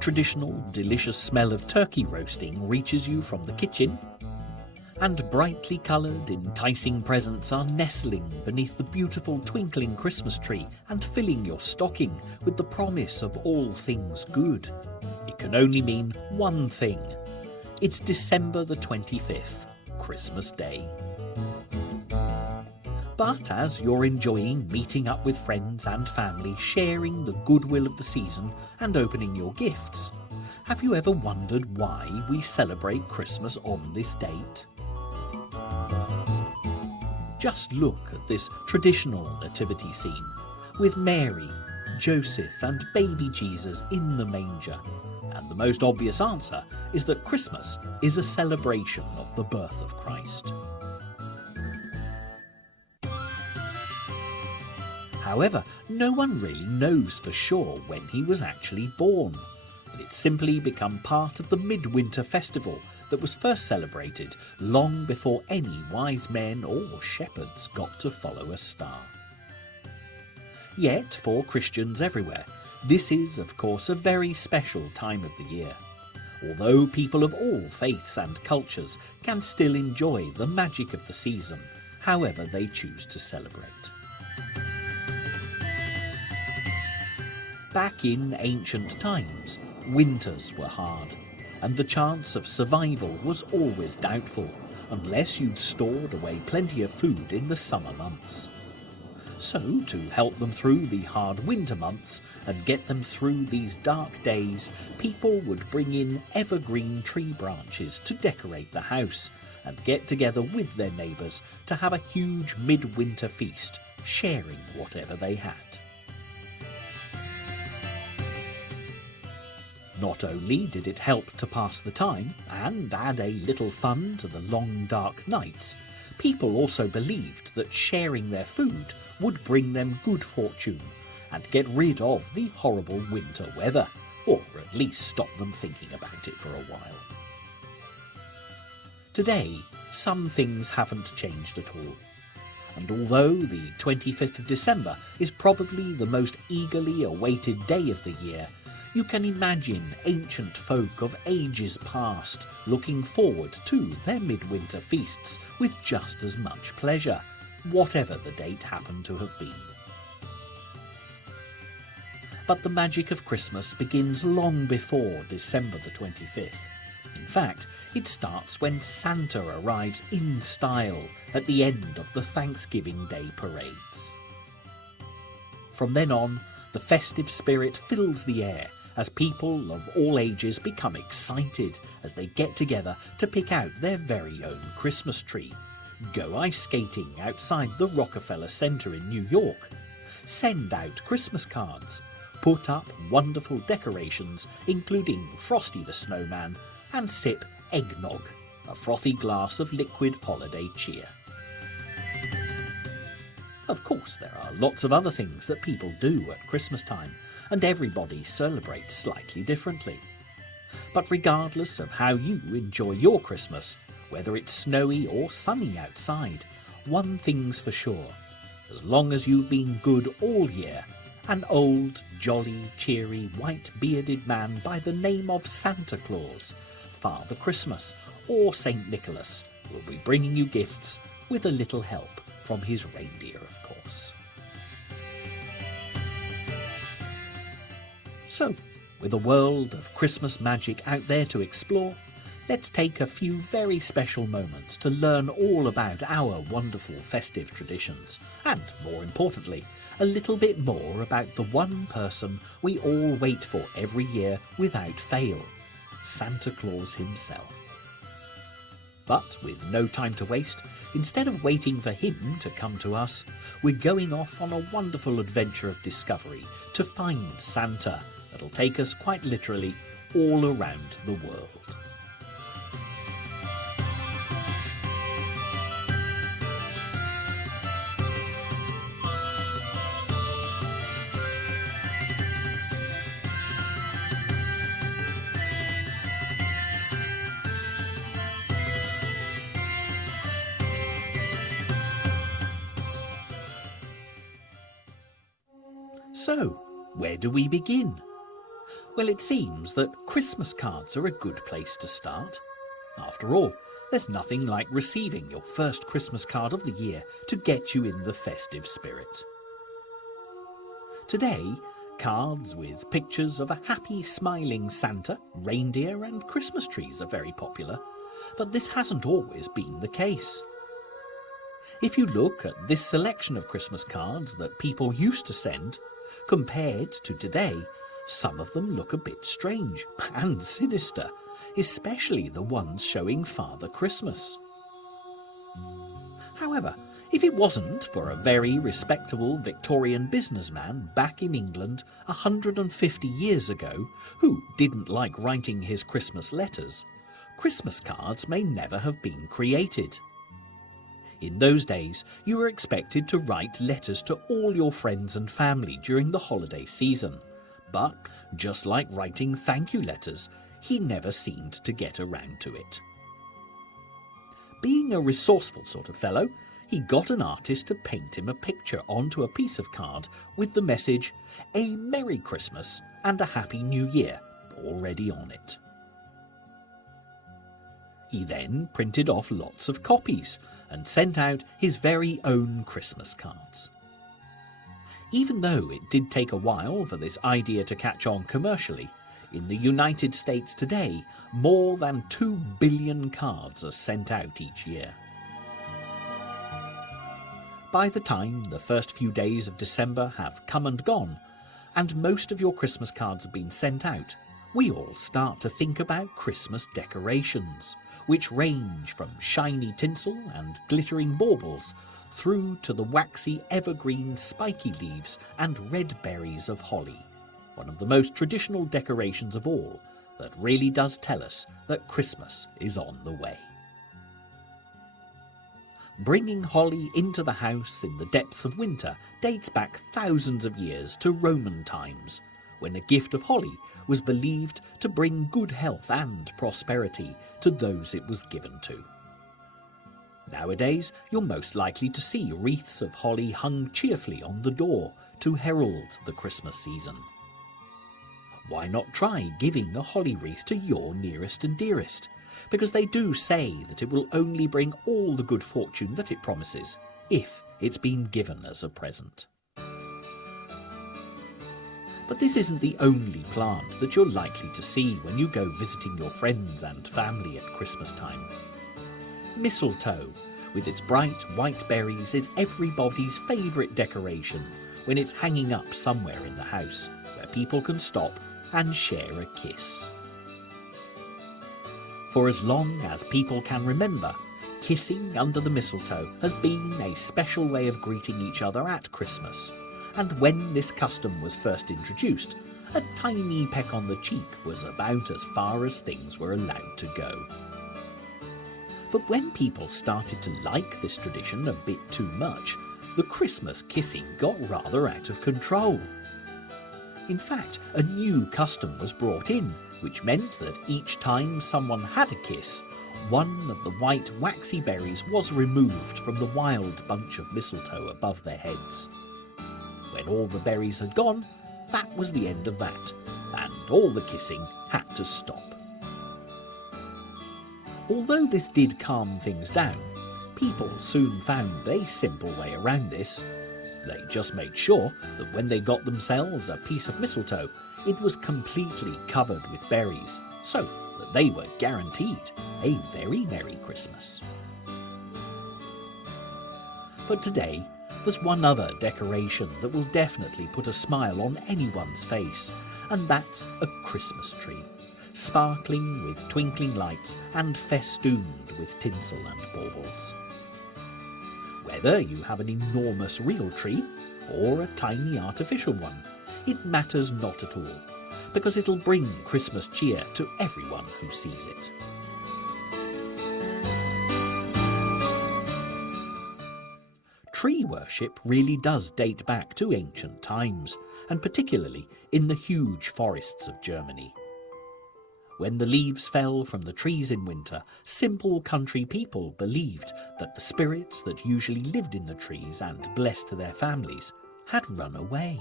traditional, delicious smell of turkey roasting reaches you from the kitchen, and brightly coloured, enticing presents are nestling beneath the beautiful twinkling Christmas tree and filling your stocking with the promise of all things good, it can only mean one thing. It's December the 25th, Christmas Day. But as you're enjoying meeting up with friends and family, sharing the goodwill of the season and opening your gifts, have you ever wondered why we celebrate Christmas on this date? Just look at this traditional nativity scene, with Mary, Joseph and baby Jesus in the manger. And the most obvious answer is that Christmas is a celebration of the birth of Christ. However, no one really knows for sure when he was actually born, and it's simply become part of the midwinter festival that was first celebrated long before any wise men or shepherds got to follow a star. Yet, for Christians everywhere, this is, of course, a very special time of the year, although people of all faiths and cultures can still enjoy the magic of the season, however they choose to celebrate. Back in ancient times, winters were hard, and the chance of survival was always doubtful, unless you'd stored away plenty of food in the summer months. So, to help them through the hard winter months and get them through these dark days, people would bring in evergreen tree branches to decorate the house and get together with their neighbours to have a huge midwinter feast, sharing whatever they had. Not only did it help to pass the time and add a little fun to the long dark nights, people also believed that sharing their food would bring them good fortune and get rid of the horrible winter weather, or at least stop them thinking about it for a while. Today, some things haven't changed at all. And although the 25th of December is probably the most eagerly awaited day of the year, you can imagine ancient folk of ages past looking forward to their midwinter feasts with just as much pleasure, whatever the date happened to have been. But the magic of Christmas begins long before December the 25th. In fact, it starts when Santa arrives in style at the end of the Thanksgiving Day parades. From then on, the festive spirit fills the air as people of all ages become excited as they get together to pick out their very own Christmas tree, go ice skating outside the Rockefeller Center in New York, send out Christmas cards, put up wonderful decorations including Frosty the Snowman, and sip eggnog, a frothy glass of liquid holiday cheer. Of course, there are lots of other things that people do at Christmas time, and everybody celebrates slightly differently. But regardless of how you enjoy your Christmas, whether it's snowy or sunny outside, one thing's for sure: as long as you've been good all year, an old, jolly, cheery, white-bearded man by the name of Santa Claus, Father Christmas, or St. Nicholas will be bringing you gifts with a little help from his reindeer, of course. So, with a world of Christmas magic out there to explore, let's take a few very special moments to learn all about our wonderful festive traditions, and, more importantly, a little bit more about the one person we all wait for every year without fail, Santa Claus himself. But with no time to waste, instead of waiting for him to come to us, we're going off on a wonderful adventure of discovery to find Santa that'll take us quite literally all around the world. So, where do we begin? Well, it seems that Christmas cards are a good place to start. After all, there's nothing like receiving your first Christmas card of the year to get you in the festive spirit. Today, cards with pictures of a happy, smiling Santa, reindeer and Christmas trees are very popular, but this hasn't always been the case. If you look at this selection of Christmas cards that people used to send, compared to today, some of them look a bit strange and sinister, especially the ones showing Father Christmas. However, if it wasn't for a very respectable Victorian businessman back in England 150 years ago who didn't like writing his Christmas letters, Christmas cards may never have been created. In those days, you were expected to write letters to all your friends and family during the holiday season, but just like writing thank you letters, he never seemed to get around to it. Being a resourceful sort of fellow, he got an artist to paint him a picture onto a piece of card with the message, "A Merry Christmas and a Happy New Year," already on it. He then printed off lots of copies and sent out his very own Christmas cards. Even though it did take a while for this idea to catch on commercially, in the United States today, more than 2 billion cards are sent out each year. By the time the first few days of December have come and gone, and most of your Christmas cards have been sent out, we all start to think about Christmas decorations, which range from shiny tinsel and glittering baubles through to the waxy evergreen spiky leaves and red berries of holly, one of the most traditional decorations of all that really does tell us that Christmas is on the way. Bringing holly into the house in the depths of winter dates back thousands of years to Roman times, when a gift of holly was believed to bring good health and prosperity to those it was given to. Nowadays, you're most likely to see wreaths of holly hung cheerfully on the door to herald the Christmas season. Why not try giving a holly wreath to your nearest and dearest? Because they do say that it will only bring all the good fortune that it promises, if it's been given as a present. But this isn't the only plant that you're likely to see when you go visiting your friends and family at Christmas time. Mistletoe, with its bright white berries, is everybody's favourite decoration when it's hanging up somewhere in the house, where people can stop and share a kiss. For as long as people can remember, kissing under the mistletoe has been a special way of greeting each other at Christmas, and when this custom was first introduced, a tiny peck on the cheek was about as far as things were allowed to go. But when people started to like this tradition a bit too much, the Christmas kissing got rather out of control. In fact, a new custom was brought in, which meant that each time someone had a kiss, one of the white waxy berries was removed from the wild bunch of mistletoe above their heads. When all the berries had gone, that was the end of that, and all the kissing had to stop. Although this did calm things down, people soon found a simple way around this. They just made sure that when they got themselves a piece of mistletoe, it was completely covered with berries, so that they were guaranteed a very Merry Christmas. But today, there's one other decoration that will definitely put a smile on anyone's face, and that's a Christmas tree, sparkling with twinkling lights and festooned with tinsel and baubles. Whether you have an enormous real tree or a tiny artificial one, it matters not at all, because it'll bring Christmas cheer to everyone who sees it. Tree worship really does date back to ancient times, and particularly in the huge forests of Germany. When the leaves fell from the trees in winter, simple country people believed that the spirits that usually lived in the trees and blessed their families had run away.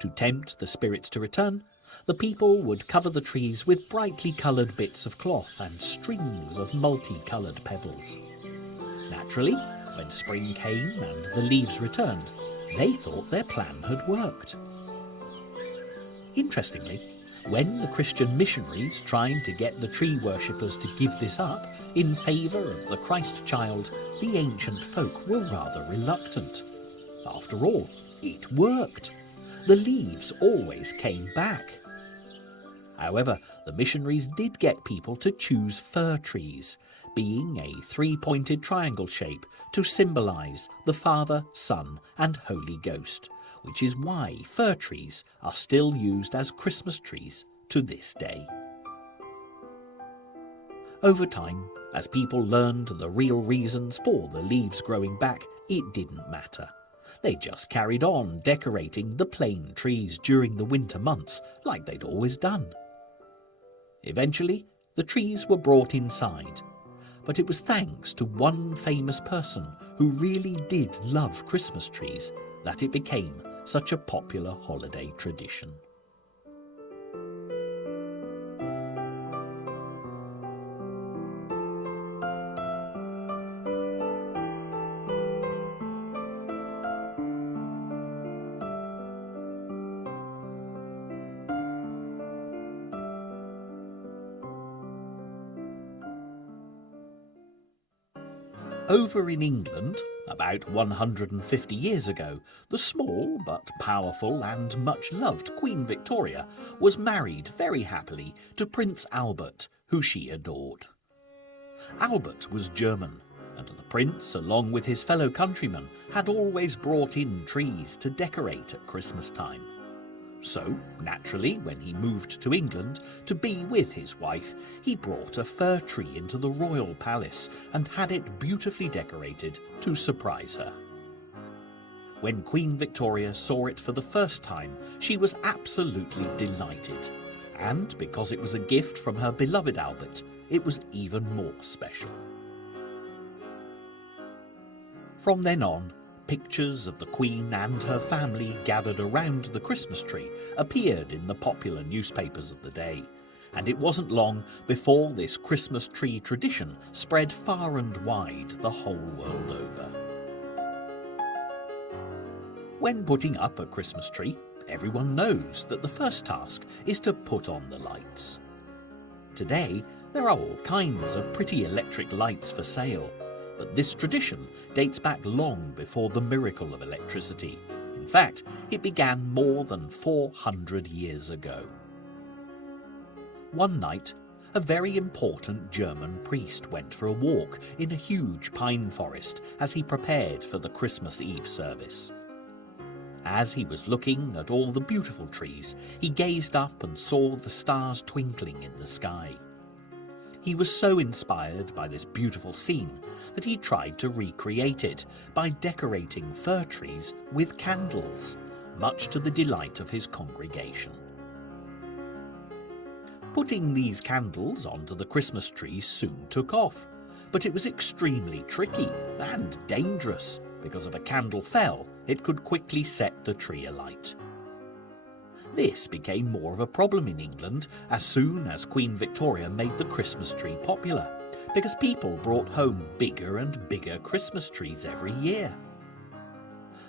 To tempt the spirits to return, the people would cover the trees with brightly coloured bits of cloth and strings of multi-coloured pebbles. Naturally, when spring came and the leaves returned, they thought their plan had worked. Interestingly, when the Christian missionaries tried to get the tree worshippers to give this up in favour of the Christ child, the ancient folk were rather reluctant. After all, it worked. The leaves always came back. However, the missionaries did get people to choose fir trees, being a three-pointed triangle shape to symbolise the Father, Son and Holy Ghost, which is why fir trees are still used as Christmas trees to this day. Over time, as people learned the real reasons for the leaves growing back, it didn't matter. They just carried on decorating the plain trees during the winter months like they'd always done. Eventually, the trees were brought inside, but it was thanks to one famous person who really did love Christmas trees that it became such a popular holiday tradition. Over in England, about 150 years ago, the small but powerful and much loved Queen Victoria was married very happily to Prince Albert, who she adored. Albert was German, and the prince, along with his fellow countrymen, had always brought in trees to decorate at Christmas time. So, naturally, when he moved to England to be with his wife, he brought a fir tree into the royal palace and had it beautifully decorated to surprise her. When Queen Victoria saw it for the first time, she was absolutely delighted. And because it was a gift from her beloved Albert, it was even more special. From then on, pictures of the Queen and her family gathered around the Christmas tree appeared in the popular newspapers of the day, and it wasn't long before this Christmas tree tradition spread far and wide the whole world over. When putting up a Christmas tree, everyone knows that the first task is to put on the lights. Today, there are all kinds of pretty electric lights for sale, but this tradition dates back long before the miracle of electricity. In fact, it began more than 400 years ago. One night, a very important German priest went for a walk in a huge pine forest as he prepared for the Christmas Eve service. As he was looking at all the beautiful trees, he gazed up and saw the stars twinkling in the sky. He was so inspired by this beautiful scene that he tried to recreate it by decorating fir trees with candles, much to the delight of his congregation. Putting these candles onto the Christmas tree soon took off, but it was extremely tricky and dangerous because if a candle fell, it could quickly set the tree alight. This became more of a problem in England as soon as Queen Victoria made the Christmas tree popular, because people brought home bigger and bigger Christmas trees every year.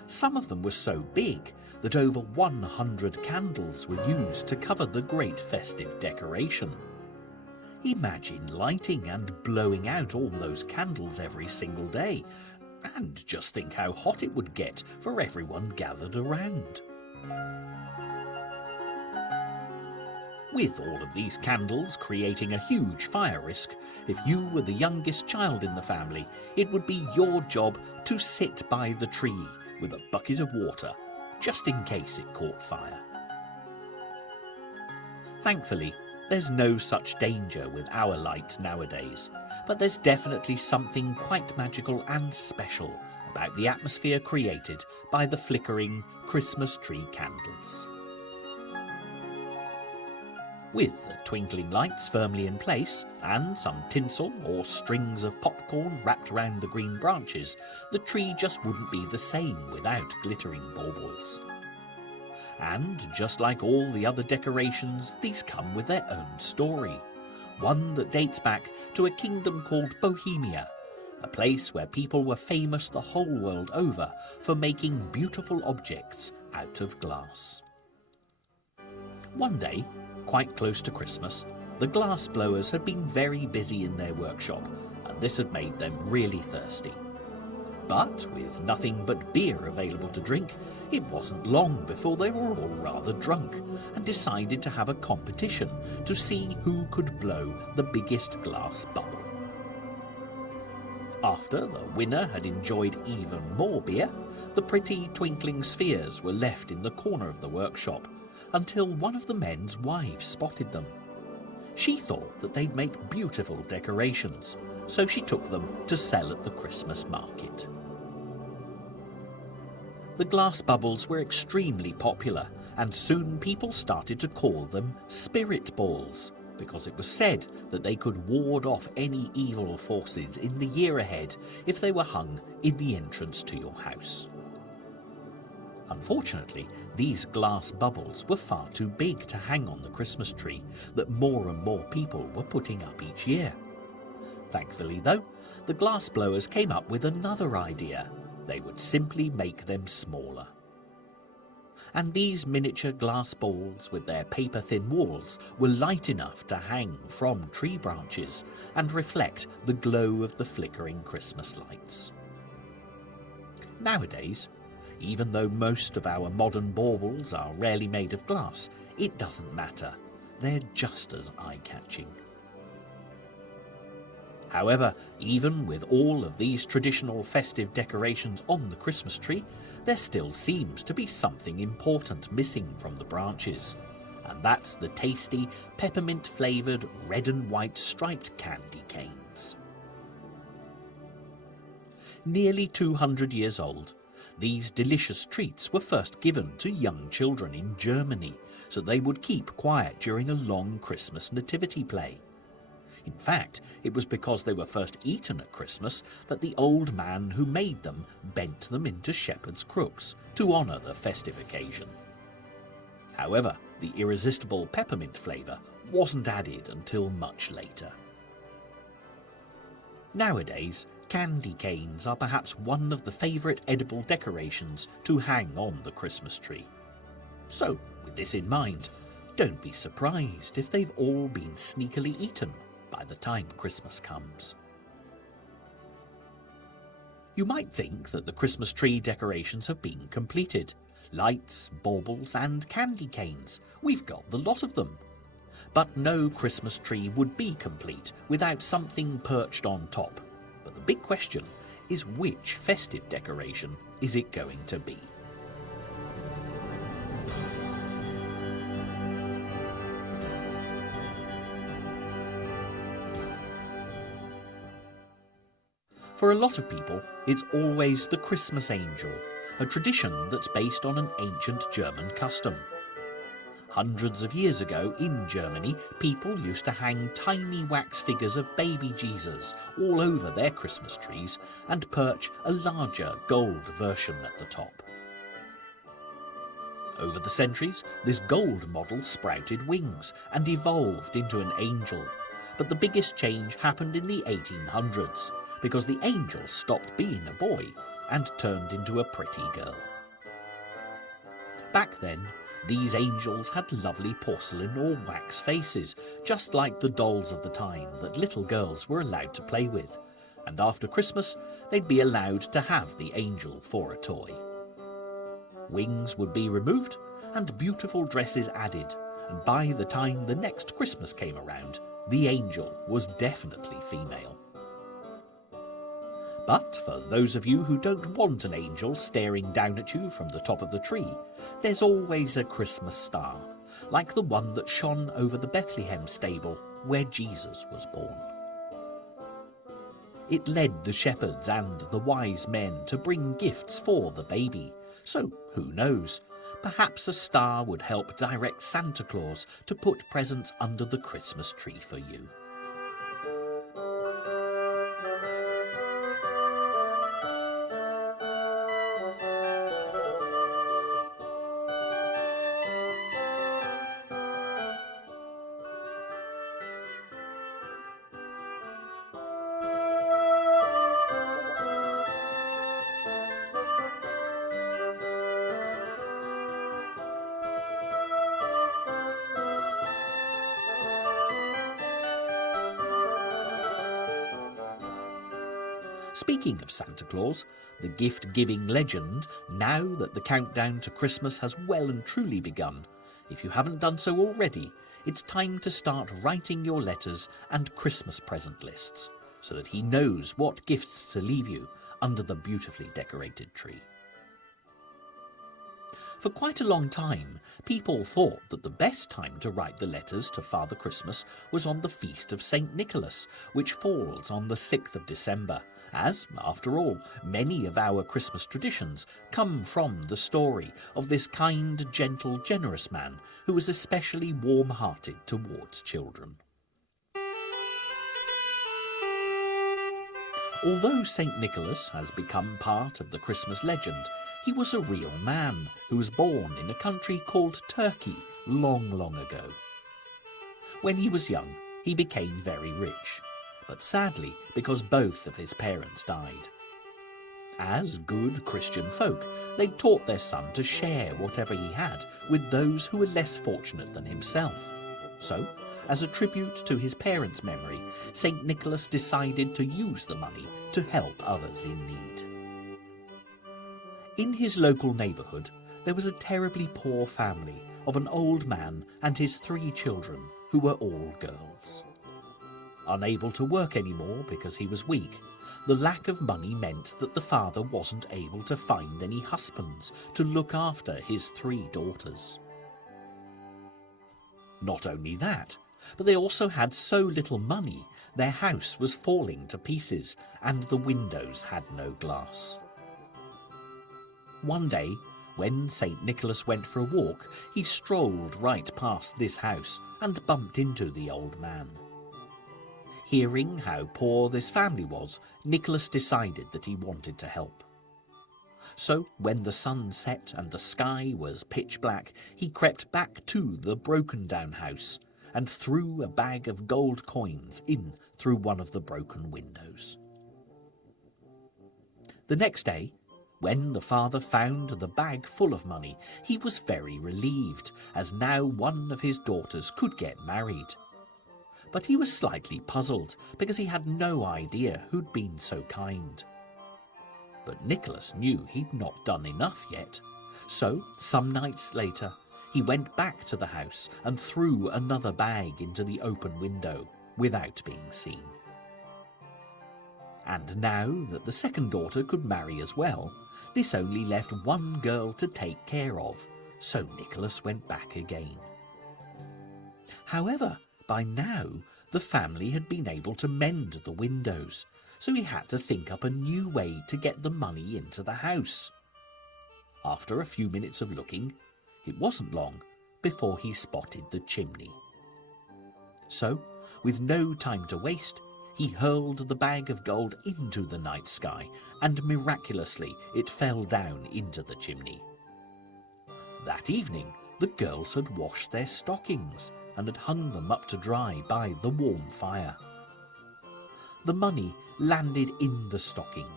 Some of them were so big that over 100 candles were used to cover the great festive decoration. Imagine lighting and blowing out all those candles every single day, and just think how hot it would get for everyone gathered around. With all of these candles creating a huge fire risk, if you were the youngest child in the family, it would be your job to sit by the tree with a bucket of water, just in case it caught fire. Thankfully, there's no such danger with our lights nowadays, but there's definitely something quite magical and special about the atmosphere created by the flickering Christmas tree candles. With the twinkling lights firmly in place and some tinsel or strings of popcorn wrapped around the green branches, the tree just wouldn't be the same without glittering baubles. And just like all the other decorations, these come with their own story. One that dates back to a kingdom called Bohemia, a place where people were famous the whole world over for making beautiful objects out of glass. One day, quite close to Christmas, the glass blowers had been very busy in their workshop, and this had made them really thirsty. But with nothing but beer available to drink, it wasn't long before they were all rather drunk and decided to have a competition to see who could blow the biggest glass bubble. After the winner had enjoyed even more beer, the pretty twinkling spheres were left in the corner of the workshop until one of the men's wives spotted them. She thought that they'd make beautiful decorations, so she took them to sell at the Christmas market. The glass bubbles were extremely popular, and soon people started to call them spirit balls, because it was said that they could ward off any evil forces in the year ahead if they were hung in the entrance to your house. Unfortunately, these glass bubbles were far too big to hang on the Christmas tree that more and more people were putting up each year. Thankfully, though, the glass blowers came up with another idea. They would simply make them smaller. And these miniature glass balls with their paper-thin walls were light enough to hang from tree branches and reflect the glow of the flickering Christmas lights. Nowadays, even though most of our modern baubles are rarely made of glass, it doesn't matter. They're just as eye-catching. However, even with all of these traditional festive decorations on the Christmas tree, there still seems to be something important missing from the branches, and that's the tasty, peppermint-flavoured red and white striped candy canes. Nearly 200 years old, these delicious treats were first given to young children in Germany so they would keep quiet during a long Christmas nativity play. In fact, it was because they were first eaten at Christmas that the old man who made them bent them into shepherd's crooks to honour the festive occasion. However, the irresistible peppermint flavour wasn't added until much later. Nowadays, candy canes are perhaps one of the favourite edible decorations to hang on the Christmas tree. So, with this in mind, don't be surprised if they've all been sneakily eaten by the time Christmas comes. You might think that the Christmas tree decorations have been completed. Lights, baubles and candy canes. We've got the lot of them. But no Christmas tree would be complete without something perched on top. But the big question is, which festive decoration is it going to be? For a lot of people, it's always the Christmas angel, a tradition that's based on an ancient German custom. Hundreds of years ago in Germany, people used to hang tiny wax figures of baby Jesus all over their Christmas trees and perch a larger gold version at the top. Over the centuries, this gold model sprouted wings and evolved into an angel, but the biggest change happened in the 1800s. Because the angel stopped being a boy and turned into a pretty girl. Back then, these angels had lovely porcelain or wax faces, just like the dolls of the time that little girls were allowed to play with, and after Christmas, they'd be allowed to have the angel for a toy. Wings would be removed and beautiful dresses added, and by the time the next Christmas came around, the angel was definitely female. But for those of you who don't want an angel staring down at you from the top of the tree, there's always a Christmas star, like the one that shone over the Bethlehem stable where Jesus was born. It led the shepherds and the wise men to bring gifts for the baby, so who knows, perhaps a star would help direct Santa Claus to put presents under the Christmas tree for you. Speaking of Santa Claus, the gift-giving legend, now that the countdown to Christmas has well and truly begun, if you haven't done so already, it's time to start writing your letters and Christmas present lists so that he knows what gifts to leave you under the beautifully decorated tree. For quite a long time, people thought that the best time to write the letters to Father Christmas was on the feast of St. Nicholas, which falls on the 6th of December, as, after all, many of our Christmas traditions come from the story of this kind, gentle, generous man who was especially warm-hearted towards children. Although St. Nicholas has become part of the Christmas legend, he was a real man who was born in a country called Turkey long, long ago. When he was young, he became very rich, but sadly because both of his parents died. As good Christian folk, they taught their son to share whatever he had with those who were less fortunate than himself. So, as a tribute to his parents' memory, St. Nicholas decided to use the money to help others in need. In his local neighbourhood, there was a terribly poor family of an old man and his 3 children, who were all girls. Unable to work anymore because he was weak, the lack of money meant that the father wasn't able to find any husbands to look after his 3 daughters. Not only that, but they also had so little money, their house was falling to pieces and the windows had no glass. One day, when St. Nicholas went for a walk, he strolled right past this house and bumped into the old man. Hearing how poor this family was, Nicholas decided that he wanted to help. So, when the sun set and the sky was pitch black, he crept back to the broken-down house and threw a bag of gold coins in through one of the broken windows. The next day, when the father found the bag full of money, he was very relieved, as now one of his daughters could get married. But he was slightly puzzled, because he had no idea who'd been so kind. But Nicholas knew he'd not done enough yet, so some nights later he went back to the house and threw another bag into the open window without being seen. And now that the second daughter could marry as well, this only left one girl to take care of, so Nicholas went back again. However, by now the family had been able to mend the windows, so he had to think up a new way to get the money into the house. After a few minutes of looking, it wasn't long before he spotted the chimney. So, with no time to waste, he hurled the bag of gold into the night sky, and miraculously it fell down into the chimney. That evening, the girls had washed their stockings and had hung them up to dry by the warm fire. The money landed in the stocking,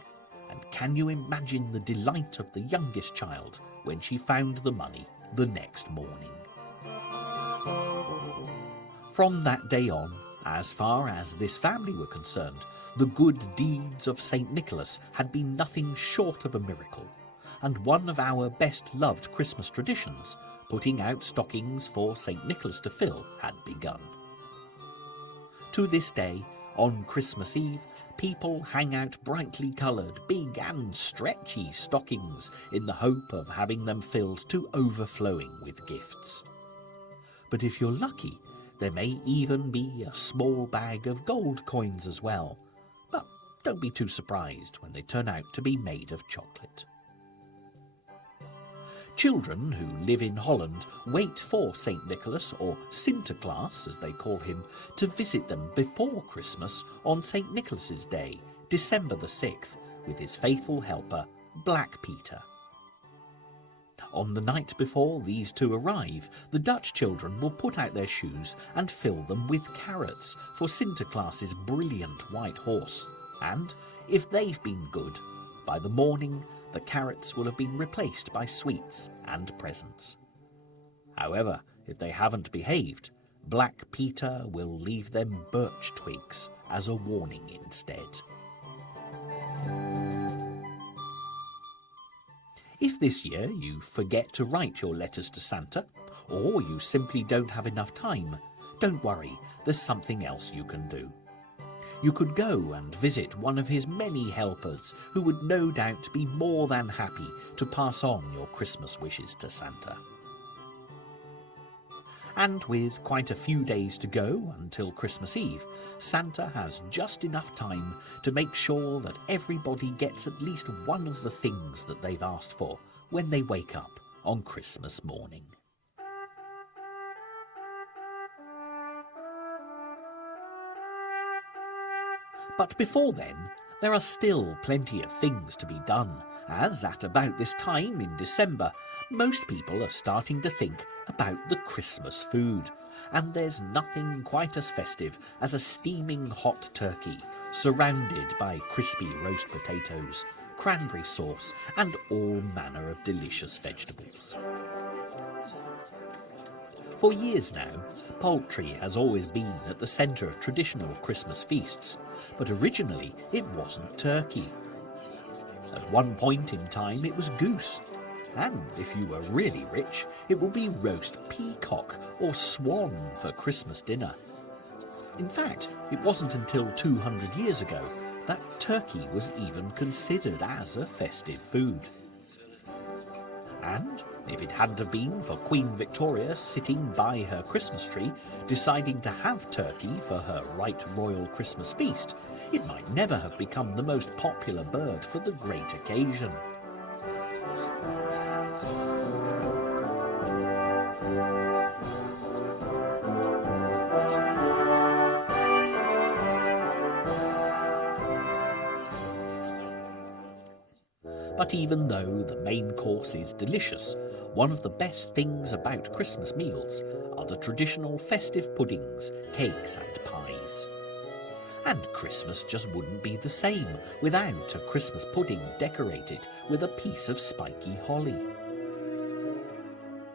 and can you imagine the delight of the youngest child when she found the money the next morning? From that day on, as far as this family were concerned, the good deeds of St. Nicholas had been nothing short of a miracle, and one of our best-loved Christmas traditions, putting out stockings for St. Nicholas to fill, had begun. To this day, on Christmas Eve, people hang out brightly coloured, big and stretchy stockings in the hope of having them filled to overflowing with gifts. But if you're lucky, there may even be a small bag of gold coins as well, but don't be too surprised when they turn out to be made of chocolate. Children who live in Holland wait for St. Nicholas, or Sinterklaas as they call him, to visit them before Christmas on St. Nicholas's Day, December the 6th, with his faithful helper, Black Peter. On the night before these two arrive, the Dutch children will put out their shoes and fill them with carrots for Sinterklaas's brilliant white horse, and, if they've been good, by the morning the carrots will have been replaced by sweets and presents. However, if they haven't behaved, Black Peter will leave them birch twigs as a warning instead. If this year you forget to write your letters to Santa, or you simply don't have enough time, don't worry, there's something else you can do. You could go and visit one of his many helpers who would no doubt be more than happy to pass on your Christmas wishes to Santa. And with quite a few days to go until Christmas Eve, Santa has just enough time to make sure that everybody gets at least one of the things that they've asked for when they wake up on Christmas morning. But before then, there are still plenty of things to be done, as at about this time in December, most people are starting to think about the Christmas food, and there's nothing quite as festive as a steaming hot turkey surrounded by crispy roast potatoes, cranberry sauce and all manner of delicious vegetables. For years now, poultry has always been at the centre of traditional Christmas feasts, but originally it wasn't turkey. At one point in time it was goose, and if you were really rich, it would be roast peacock or swan for Christmas dinner. In fact, it wasn't until 200 years ago that turkey was even considered as a festive food. And if it hadn't have been for Queen Victoria sitting by her Christmas tree, deciding to have turkey for her right royal Christmas feast, it might never have become the most popular bird for the great occasion. But even though the main course is delicious, one of the best things about Christmas meals are the traditional festive puddings, cakes and pies. And Christmas just wouldn't be the same without a Christmas pudding decorated with a piece of spiky holly.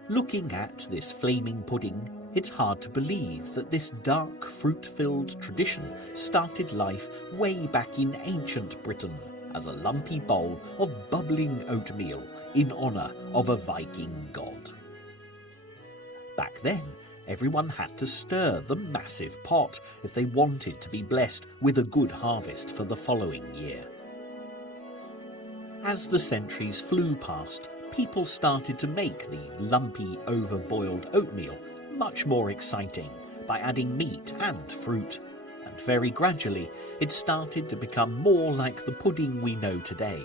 Looking at this flaming pudding, it's hard to believe that this dark, fruit-filled tradition started life way back in ancient Britain as a lumpy bowl of bubbling oatmeal in honour of a Viking god. Back then, everyone had to stir the massive pot if they wanted to be blessed with a good harvest for the following year. As the centuries flew past, people started to make the lumpy, overboiled oatmeal much more exciting by adding meat and fruit, and very gradually it started to become more like the pudding we know today,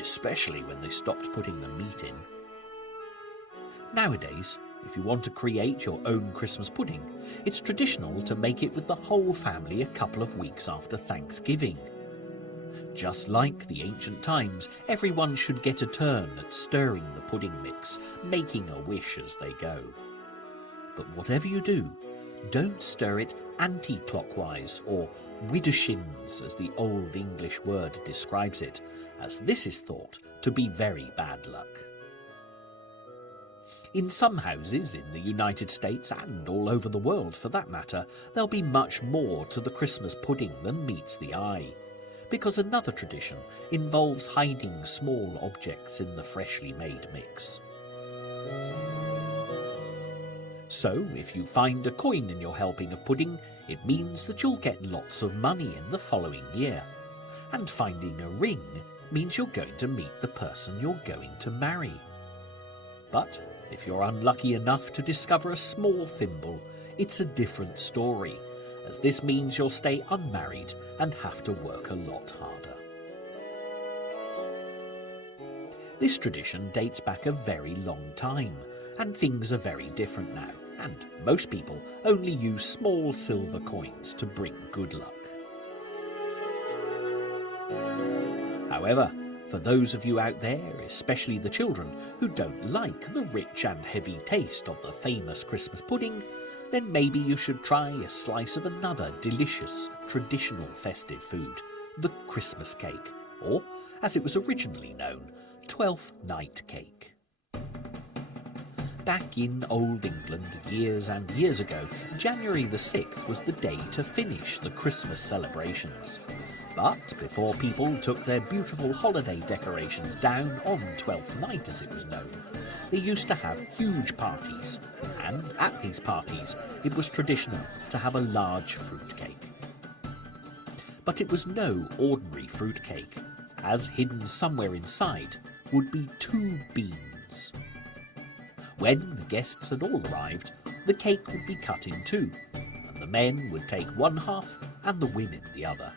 especially when they stopped putting the meat in. Nowadays, if you want to create your own Christmas pudding, it's traditional to make it with the whole family a couple of weeks after Thanksgiving. Just like the ancient times, everyone should get a turn at stirring the pudding mix, making a wish as they go. But whatever you do, don't stir it anti-clockwise, or widdershins as the Old English word describes it, as this is thought to be very bad luck. In some houses in the United States, and all over the world for that matter, there'll be much more to the Christmas pudding than meets the eye, because another tradition involves hiding small objects in the freshly made mix. So, if you find a coin in your helping of pudding, it means that you'll get lots of money in the following year. And finding a ring means you're going to meet the person you're going to marry. But if you're unlucky enough to discover a small thimble, it's a different story, as this means you'll stay unmarried and have to work a lot harder. This tradition dates back a very long time, and things are very different now, and most people only use small silver coins to bring good luck. However, for those of you out there, especially the children, who don't like the rich and heavy taste of the famous Christmas pudding, then maybe you should try a slice of another delicious, traditional festive food, the Christmas cake, or, as it was originally known, Twelfth Night Cake. Back in Old England, years and years ago, January the 6th was the day to finish the Christmas celebrations. But before people took their beautiful holiday decorations down on Twelfth Night, as it was known, they used to have huge parties, and at these parties it was traditional to have a large fruitcake. But it was no ordinary fruitcake, as hidden somewhere inside would be 2 beans. When the guests had all arrived, the cake would be cut in 2, and the men would take one half and the women the other.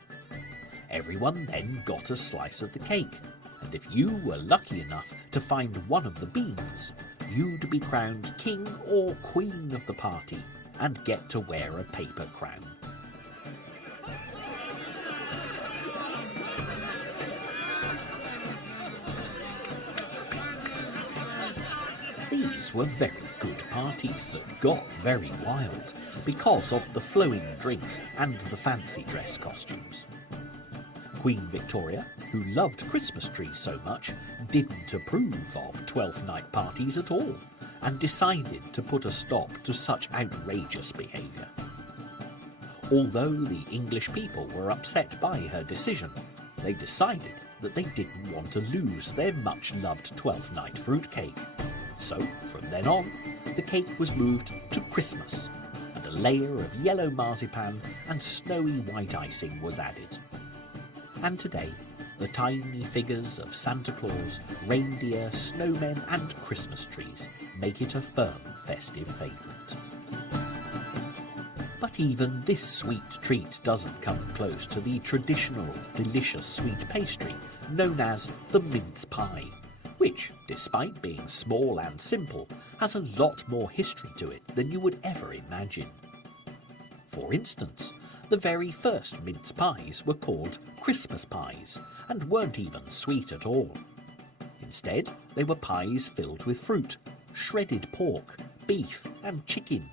Everyone then got a slice of the cake, and if you were lucky enough to find one of the beans, you'd be crowned king or queen of the party and get to wear a paper crown. These were very good parties that got very wild because of the flowing drink and the fancy dress costumes. Queen Victoria, who loved Christmas trees so much, didn't approve of Twelfth Night parties at all and decided to put a stop to such outrageous behaviour. Although the English people were upset by her decision, they decided that they didn't want to lose their much-loved Twelfth Night fruitcake. So, from then on, the cake was moved to Christmas, and a layer of yellow marzipan and snowy white icing was added. And today, the tiny figures of Santa Claus, reindeer, snowmen and Christmas trees make it a firm festive favourite. But even this sweet treat doesn't come close to the traditional, delicious sweet pastry known as the mince pie, which, despite being small and simple, has a lot more history to it than you would ever imagine. For instance, the very first mince pies were called Christmas pies and weren't even sweet at all. Instead, they were pies filled with fruit, shredded pork, beef and chicken.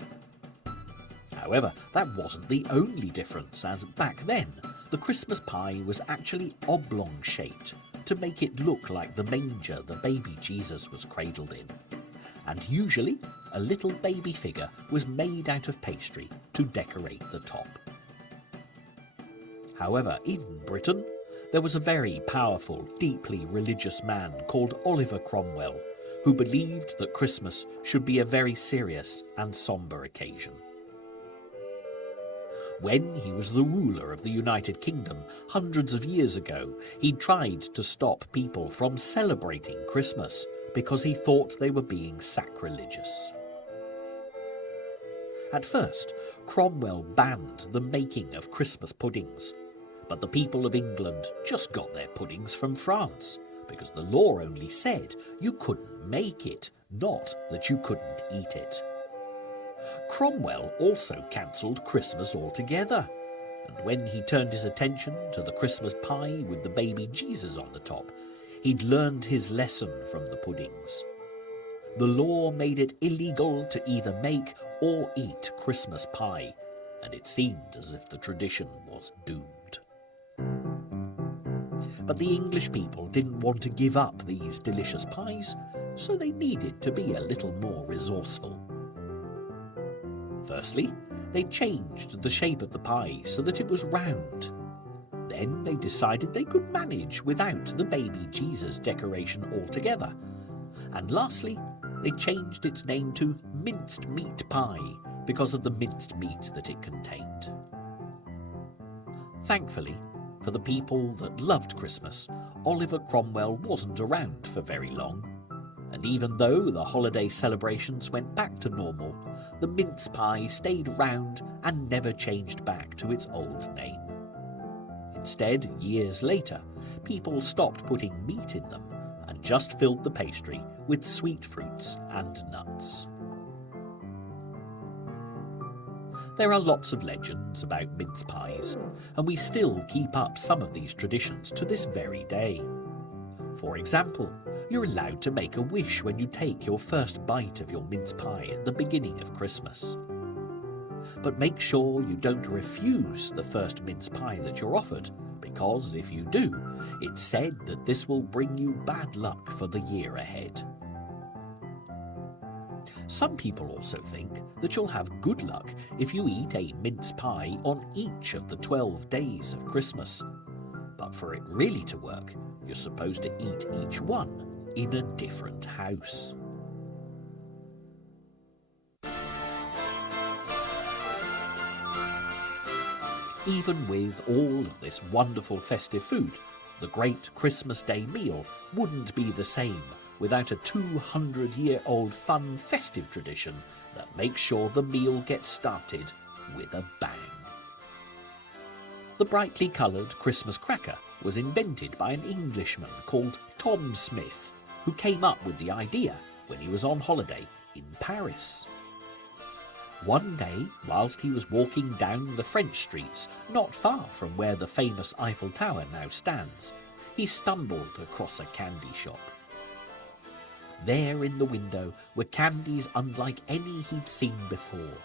However, that wasn't the only difference, as back then, the Christmas pie was actually oblong-shaped to make it look like the manger the baby Jesus was cradled in. And usually, a little baby figure was made out of pastry to decorate the top. However, in Britain, there was a very powerful, deeply religious man called Oliver Cromwell, who believed that Christmas should be a very serious and sombre occasion. When he was the ruler of the United Kingdom hundreds of years ago, he tried to stop people from celebrating Christmas because he thought they were being sacrilegious. At first, Cromwell banned the making of Christmas puddings, but the people of England just got their puddings from France, because the law only said you couldn't make it, not that you couldn't eat it. Cromwell also cancelled Christmas altogether, and when he turned his attention to the Christmas pie with the baby Jesus on the top, he'd learned his lesson from the puddings. The law made it illegal to either make or eat Christmas pie, and it seemed as if the tradition was doomed. But the English people didn't want to give up these delicious pies, so they needed to be a little more resourceful. Firstly, they changed the shape of the pie so that it was round. Then they decided they could manage without the baby Jesus decoration altogether. And lastly, they changed its name to minced meat pie because of the minced meat that it contained. Thankfully, for the people that loved Christmas, Oliver Cromwell wasn't around for very long. And even though the holiday celebrations went back to normal, the mince pie stayed round and never changed back to its old name. Instead, years later, people stopped putting meat in them and just filled the pastry with sweet fruits and nuts. There are lots of legends about mince pies, and we still keep up some of these traditions to this very day. For example, you're allowed to make a wish when you take your first bite of your mince pie at the beginning of Christmas. But make sure you don't refuse the first mince pie that you're offered, because if you do, it's said that this will bring you bad luck for the year ahead. Some people also think that you'll have good luck if you eat a mince pie on each of the 12 days of Christmas. But for it really to work, you're supposed to eat each one in a different house. Even with all of this wonderful festive food, the great Christmas Day meal wouldn't be the same without a 200-year-old fun festive tradition that makes sure the meal gets started with a bang. The brightly coloured Christmas cracker was invented by an Englishman called Tom Smith, who came up with the idea when he was on holiday in Paris. One day, whilst he was walking down the French streets, not far from where the famous Eiffel Tower now stands, he stumbled across a candy shop. There in the window were candies unlike any he'd seen before.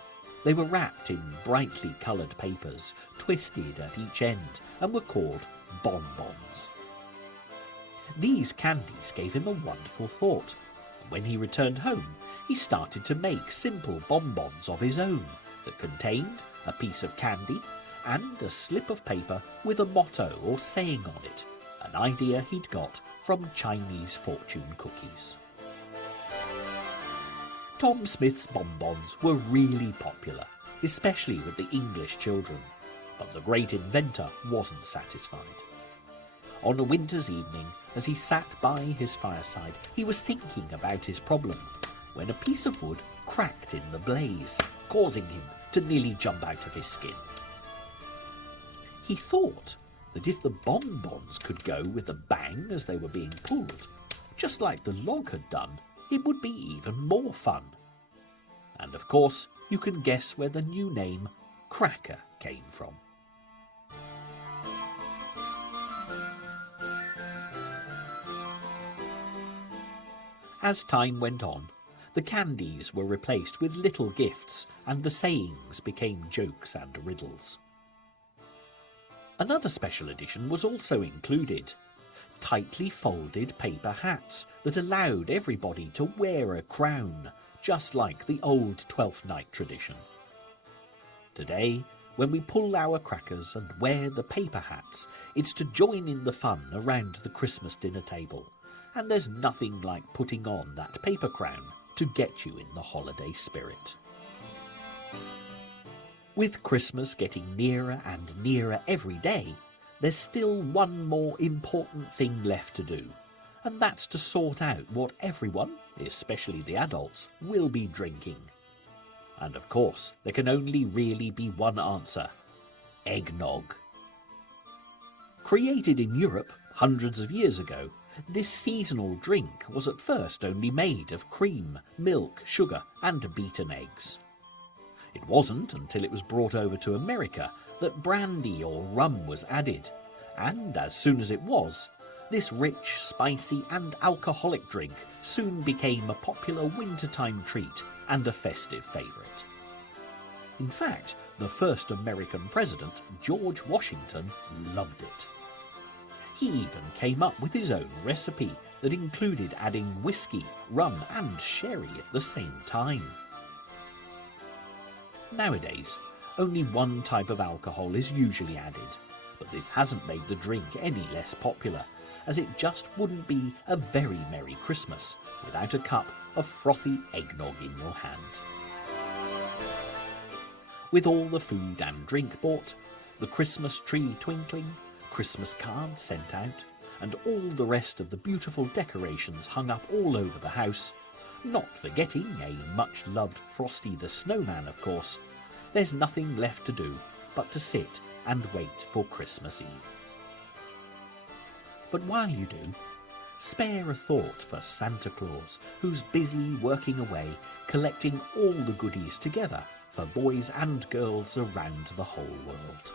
They were wrapped in brightly coloured papers, twisted at each end, and were called bonbons. These candies gave him a wonderful thought. When he returned home, he started to make simple bonbons of his own that contained a piece of candy and a slip of paper with a motto or saying on it, an idea he'd got from Chinese fortune cookies. Tom Smith's bonbons were really popular, especially with the English children, but the great inventor wasn't satisfied. On a winter's evening, as he sat by his fireside, he was thinking about his problem when a piece of wood cracked in the blaze, causing him to nearly jump out of his skin. He thought that if the bonbons could go with a bang as they were being pulled, just like the log had done, it would be even more fun. And of course, you can guess where the new name Cracker came from. As time went on, the candies were replaced with little gifts, and the sayings became jokes and riddles. Another special edition was also included: tightly folded paper hats that allowed everybody to wear a crown, just like the old Twelfth Night tradition. Today, when we pull our crackers and wear the paper hats, it's to join in the fun around the Christmas dinner table, and there's nothing like putting on that paper crown to get you in the holiday spirit. With Christmas getting nearer and nearer every day, there's still one more important thing left to do, and that's to sort out what everyone, especially the adults, will be drinking. And of course, there can only really be one answer: eggnog. Created in Europe hundreds of years ago, this seasonal drink was at first only made of cream, milk, sugar, and beaten eggs. It wasn't until it was brought over to America that brandy or rum was added, and as soon as it was, this rich, spicy, and alcoholic drink soon became a popular wintertime treat and a festive favourite. In fact, the first American president, George Washington, loved it. He even came up with his own recipe that included adding whiskey, rum, and sherry at the same time. Nowadays, only one type of alcohol is usually added, but this hasn't made the drink any less popular, as it just wouldn't be a very Merry Christmas without a cup of frothy eggnog in your hand. With all the food and drink bought, the Christmas tree twinkling, Christmas cards sent out, and all the rest of the beautiful decorations hung up all over the house, not forgetting a much-loved Frosty the Snowman, of course, there's nothing left to do but to sit and wait for Christmas Eve. But while you do, spare a thought for Santa Claus, who's busy working away, collecting all the goodies together for boys and girls around the whole world.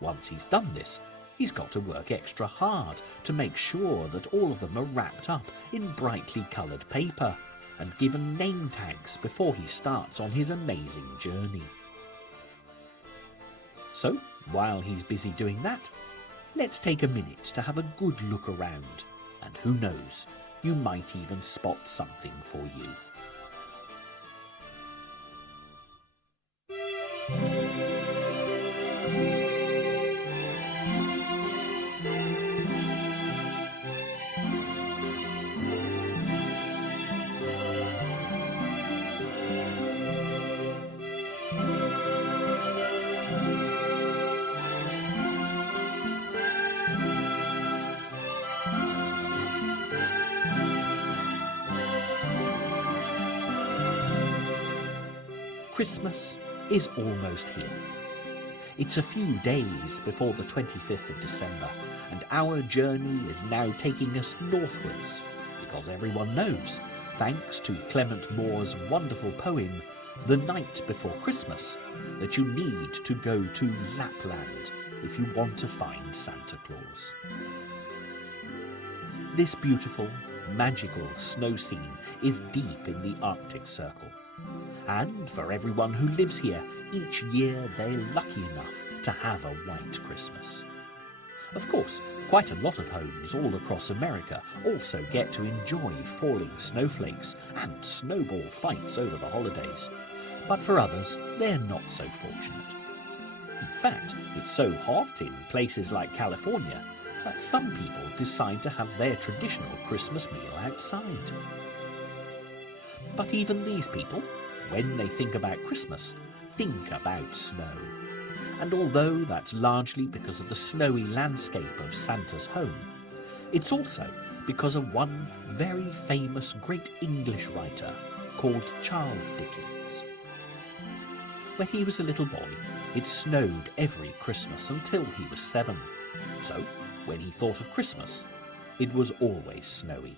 Once he's done this, he's got to work extra hard to make sure that all of them are wrapped up in brightly coloured paper and given name tags before he starts on his amazing journey. So, while he's busy doing that, let's take a minute to have a good look around, and who knows, you might even spot something for you. Christmas is almost here. It's a few days before the 25th of December, and our journey is now taking us northwards, because everyone knows, thanks to Clement Moore's wonderful poem, The Night Before Christmas, that you need to go to Lapland if you want to find Santa Claus. This beautiful, magical snow scene is deep in the Arctic Circle. And for everyone who lives here, each year they're lucky enough to have a white Christmas. Of course, quite a lot of homes all across America also get to enjoy falling snowflakes and snowball fights over the holidays. But for others, they're not so fortunate. In fact, it's so hot in places like California that some people decide to have their traditional Christmas meal outside. But even these people, when they think about Christmas, think about snow. And although that's largely because of the snowy landscape of Santa's home, it's also because of one very famous great English writer called Charles Dickens. When he was a little boy, it snowed every Christmas until he was 7. So, when he thought of Christmas, it was always snowy.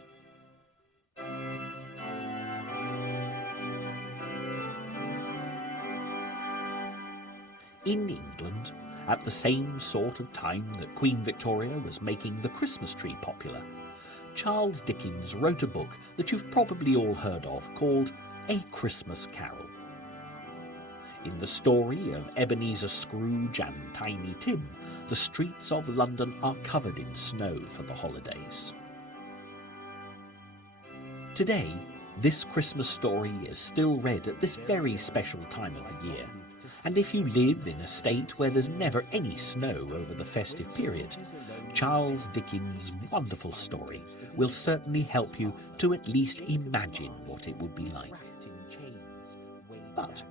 In England, at the same sort of time that Queen Victoria was making the Christmas tree popular, Charles Dickens wrote a book that you've probably all heard of called A Christmas Carol. In the story of Ebenezer Scrooge and Tiny Tim, the streets of London are covered in snow for the holidays. Today, this Christmas story is still read at this very special time of the year. And if you live in a state where there's never any snow over the festive period, Charles Dickens' wonderful story will certainly help you to at least imagine what it would be like. But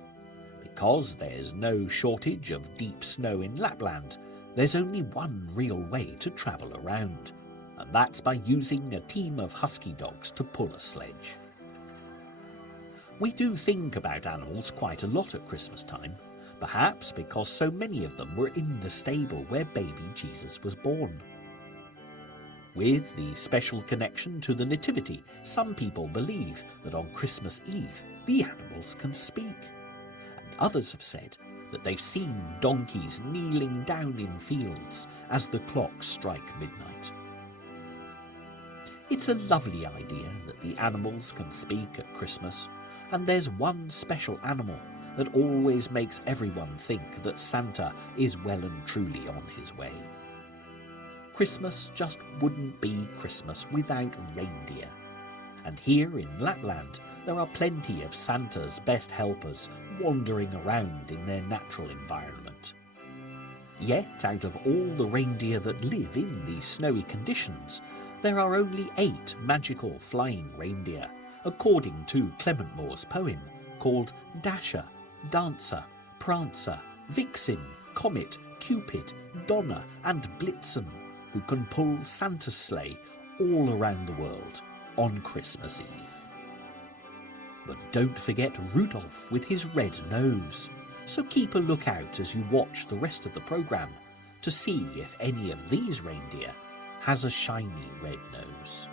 because there's no shortage of deep snow in Lapland, there's only one real way to travel around, and that's by using a team of husky dogs to pull a sledge. We do think about animals quite a lot at Christmas time, perhaps because so many of them were in the stable where baby Jesus was born. With the special connection to the Nativity, some people believe that on Christmas Eve the animals can speak. And others have said that they've seen donkeys kneeling down in fields as the clocks strike midnight. It's a lovely idea that the animals can speak at Christmas, and there's one special animal that always makes everyone think that Santa is well and truly on his way. Christmas just wouldn't be Christmas without reindeer. And here in Lapland, there are plenty of Santa's best helpers wandering around in their natural environment. Yet, out of all the reindeer that live in these snowy conditions, there are only 8 magical flying reindeer, according to Clement Moore's poem, called Dasher, Dancer, Prancer, Vixen, Comet, Cupid, Donner and Blitzen, who can pull Santa's sleigh all around the world on Christmas Eve. But don't forget Rudolph with his red nose, so keep a lookout as you watch the rest of the programme to see if any of these reindeer has a shiny red nose.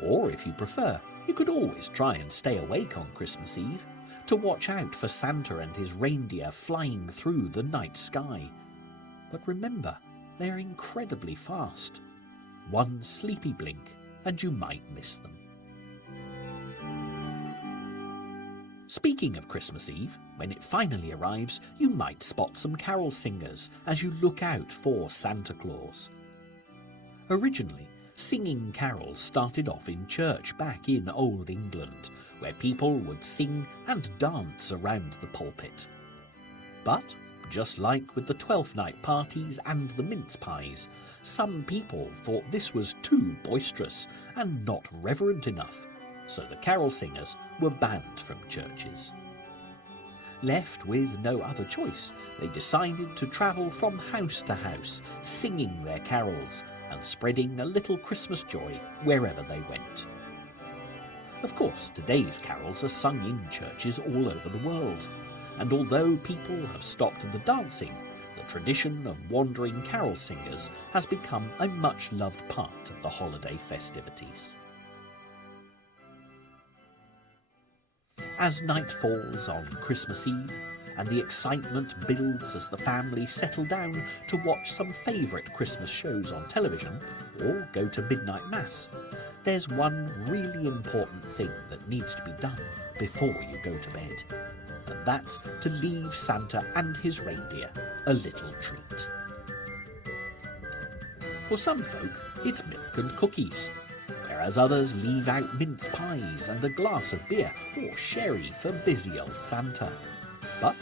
Or if you prefer, you could always try and stay awake on Christmas Eve to watch out for Santa and his reindeer flying through the night sky. But remember, they're incredibly fast. One sleepy blink and you might miss them. Speaking of Christmas Eve, when it finally arrives, you might spot some carol singers as you look out for Santa Claus. Originally, singing carols started off in church back in Old England, where people would sing and dance around the pulpit. But, just like with the Twelfth Night parties and the mince pies, some people thought this was too boisterous and not reverent enough, so the carol singers were banned from churches. Left with no other choice, they decided to travel from house to house, singing their carols and spreading a little Christmas joy wherever they went. Of course, today's carols are sung in churches all over the world, and although people have stopped the dancing, the tradition of wandering carol singers has become a much-loved part of the holiday festivities. As night falls on Christmas Eve, and the excitement builds as the family settle down to watch some favourite Christmas shows on television or go to midnight mass, there's one really important thing that needs to be done before you go to bed, and that's to leave Santa and his reindeer a little treat. For some folk, it's milk and cookies, whereas others leave out mince pies and a glass of beer or sherry for busy old Santa. But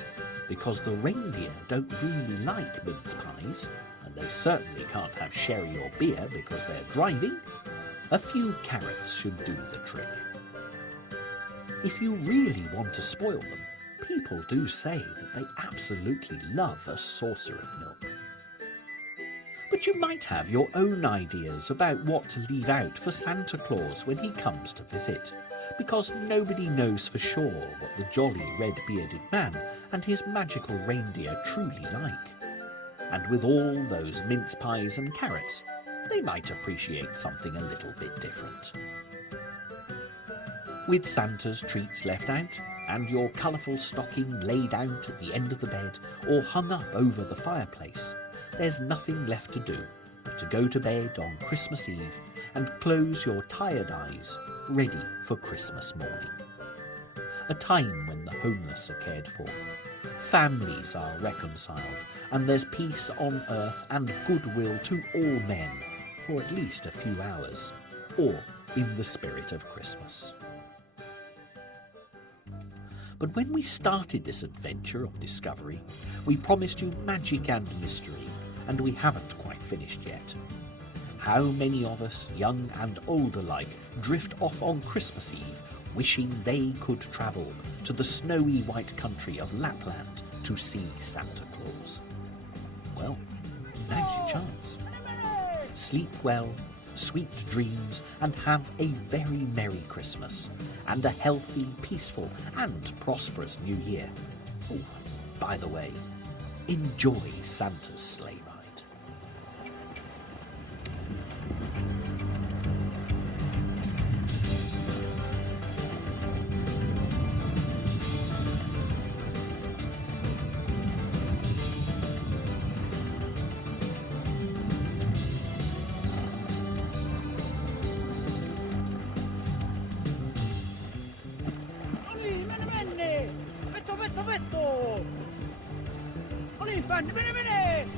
because the reindeer don't really like mince pies, and they certainly can't have sherry or beer because they're driving, a few carrots should do the trick. If you really want to spoil them, people do say that they absolutely love a saucer of milk. But you might have your own ideas about what to leave out for Santa Claus when he comes to visit, because nobody knows for sure what the jolly red-bearded man and his magical reindeer truly like. And with all those mince pies and carrots, they might appreciate something a little bit different. With Santa's treats left out, and your colourful stocking laid out at the end of the bed or hung up over the fireplace, there's nothing left to do but to go to bed on Christmas Eve and close your tired eyes, ready for Christmas morning. A time when the homeless are cared for, families are reconciled, and there's peace on earth and goodwill to all men for at least a few hours, or in the spirit of Christmas. But when we started this adventure of discovery, we promised you magic and mystery, and we haven't quite finished yet. How many of us, young and old alike, drift off on Christmas Eve wishing they could travel to the snowy white country of Lapland to see Santa Claus? Well, now's your chance. Sleep well, sweet dreams, and have a very Merry Christmas, and a healthy, peaceful, and prosperous New Year. Oh, by the way, enjoy Santa's sleigh ride. Bene, bene, bene!